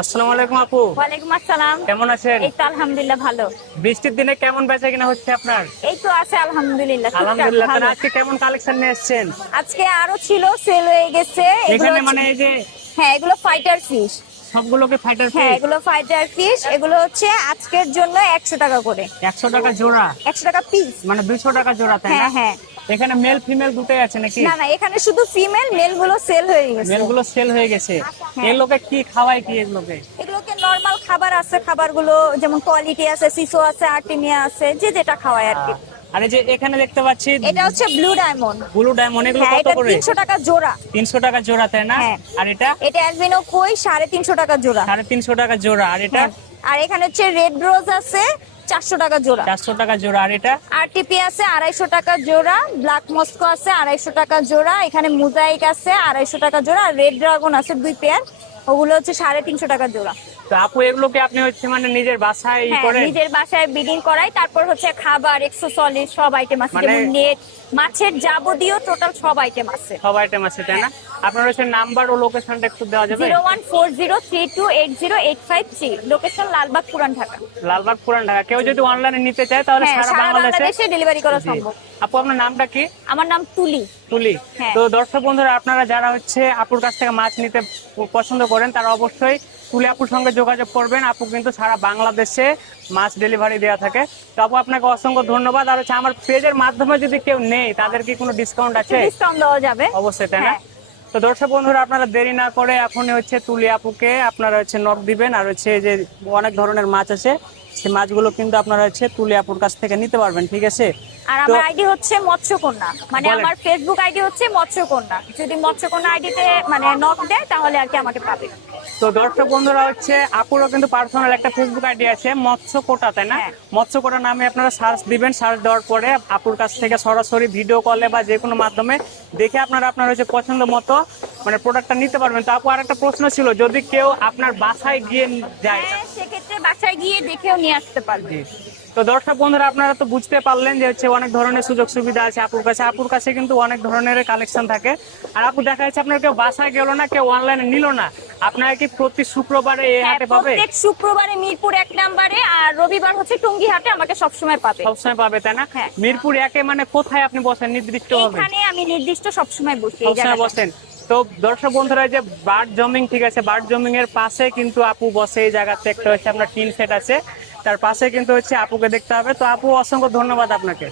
আসসালামু আলাইকুম আপু। ওয়ালাইকুম আসসালাম। কেমন আছেন? এই তো আলহামদুলিল্লাহ ভালো। বৃষ্টির দিনে কেমন বেচা কিনা হচ্ছে আপনার? এই তো আছে আলহামদুলিল্লাহ টুকটাক আলহামদুলিল্লাহ। ভালো। তাহলে আজকে কেমন কালেকশন নিয়ে এসেছেন? আজকে আরো ছিল, সেল হয়ে গেছে এগুলো এখানে মানে এই যে হ্যাঁ এগুলো ফাইটার ফিশ। সবগুলোকে ফাইটার হ্যাঁ পিস এগুলো ফাইটার ফিশ, এগুলো হচ্ছে আজকের জন্য 100 টাকা করে। 100 টাকা জোড়া, 100 টাকা পিস। মানে 200 টাকা জোড়া, তাই না? হ্যাঁ হ্যাঁ। এখানে মেল ফিমেল দুটোই আছে নাকি? না না, এখানে শুধু ফিমেল, মেল গুলো সেল হয়ে গেছে। মেল গুলো সেল হয়ে গেছে। হ্যাঁ। এগুলোকে কি খাওয়ায় কি এগুলোকে? এগুলোকে নরমাল খাবার আছে, খাবারগুলো যেমন কোয়ালিটি আছে, সিসো আছে, আর্টিমিয়া আছে, যে যেটা খাওয়ায় আর কি। আর এই যে এখানে দেখতে পাচ্ছি এটা হচ্ছে ব্লু ডায়মন্ড। ব্লু ডায়মন্ড, এগুলো হ্যাঁ কত এটা করে? 300 টাকা জোড়া। 300 টাকা জোড়া, তাই না? হ্যাঁ। আর এটা এটা অ্যালবিনো কই 350 টাকা জোড়া। 350 টাকা জোড়া। আর এটা হ্যাঁ। আর এখানে হচ্ছে রেড রোজ আছে 400 টাকা জোড়া। 400 টাকা জোড়া। আর এটা আরটিপি আছে 250 টাকা জোড়া, ব্ল্যাক মস্কো আছে 250 টাকা জোড়া, এখানে মোজাইক আছে 250 টাকা জোড়া, আর রেড ড্রাগন আছে 2 পেয়ার, ওগুলো হচ্ছে 350 টাকা জোড়া। তো আপু এগুলোকে আপনি হচ্ছে মানে নিজের বাসায় হ্যাঁ করেন? নিজের বাসায় ব্রিডিং করাই, তারপর হচ্ছে খাবার, এক্সোসলিড সব আইটেম আছে, মানে- যেমন নেট, মাছের যাবতীয় টোটাল সব আইটেম আছে। সব আইটেম আছে, তাই না? আপনার হচ্ছে নাম্বার ও লোকেশনটা একটু দেওয়া যাবে? 01403280853, লোকেশন লালবাগ পুরান ঢাকা। লালবাগ পুরান ঢাকা। কেউ যদি অনলাইনে নিতে চায় তাহলে হ্যাঁ সারা সারা বাংলাদেশে বাংলাদেশে ডেলিভারি করা জি। সম্ভব। আপু আপনার নামটা কি? আমার নাম তুলি। তুলি। হ্যাঁ। তো দর্শক বন্ধুরা, আপনারা যারা হচ্ছে আপুর কাছ থেকে মাছ নিতে পছন্দ করেন তারা অবশ্যই তুলি আপুর সঙ্গে যোগাযোগ করবেন। আপু কিন্তু সারা বাংলাদেশে মাছ ডেলিভারি দেওয়া থাকে। তো আপু আপনাকে অসংখ্য ধন্যবাদ। আর হচ্ছে আমার পেজের মাধ্যমে যদি কেউ নেই তাদের কি কোনো ডিসকাউন্ট আছে? ডিসকাউন্ট দেওয়া যাবে অবশ্যই, তাই না? হ্যাঁ। তো দর্শক বন্ধুরা, আপনারা দেরি না করে এখনই হচ্ছে তুলি আপুকে আপনারা হচ্ছে নক দিবেন। আর হচ্ছে যে অনেক ধরনের মাছ আছে, সেই মাছগুলো কিন্তু আপনারা হচ্ছে তুলি আপুর কাছ থেকে নিতে পারবেন, ঠিক আছে? আর তো আমার আইডি হচ্ছে মৎস্যকন্যা, মানে বলেন। আমার ফেসবুক আইডি হচ্ছে মৎস্যকন্যা। যদি মৎস্যকন্যা আইডিতে মানে নক দেয় তাহলে আর কি আমাকে পাবে। তো দর্শক বন্ধুরা, হচ্ছে আপুরও কিন্তু পার্সোনাল একটা ফেসবুক আইডি আছে মৎস্যকোটা, তাই না? হ্যাঁ। মৎস্যকোটা নামে আপনারা সার্চ দিবেন। সার্চ দেওয়ার পরে আপুর কাছ থেকে সরাসরি ভিডিও কলে বা যে কোনো মাধ্যমে দেখে আপনারা আপনার হচ্ছে পছন্দ মতো মানে প্রোডাক্টটা নিতে পারবেন। তো আপু আর একটা প্রশ্ন ছিল, যদি কেউ আপনার বাসায় গিয়ে যায়? হ্যাঁ সেক্ষেত্রে বাসায় গিয়ে দেখেও নিয়ে আসতে পারবে। জি। তো দর্শক বন্ধুরা, আপনারা তো বুঝতে পারলেন যে হচ্ছে অনেক ধরনের সুযোগ সুবিধা আছে আপুর কাছে। আপুর কাছে কিন্তু অনেক ধরনের কালেকশন থাকে। আর আপু দেখা যাচ্ছে আপনার কেউ বাসায় গেল না, কেউ অনলাইনে নিল না, আপনারা কি প্রতি শুক্রবারে এই হ্যাঁ হাটে পাবে? প্রত্যেক শুক্রবারে মিরপুর 1 নম্বরে, আর রবিবার হচ্ছে টঙ্গী হাটে আমাকে সবসময় পাবে। সবসময় পাবে, তাই না? হ্যাঁ। মিরপুর 1-এ মানে কোথায় আপনি বসেন নির্দিষ্ট হবে? এখানে আমি নির্দিষ্ট সবসময় বসি এই সবসময় জায়গায়। বসেন। তো দর্শক বন্ধুরা, এই যে বার্ড জমিং, ঠিক আছে, বার্ড জমিং এর পাশে কিন্তু আপু বসে। এই জায়গাতে একটা হচ্ছে আপনার টিন সেট আছে, তার পাশে কিন্তু হচ্ছে আপুকে দেখতে হবে। তো আপু অসংখ্য ধন্যবাদ আপনাকে।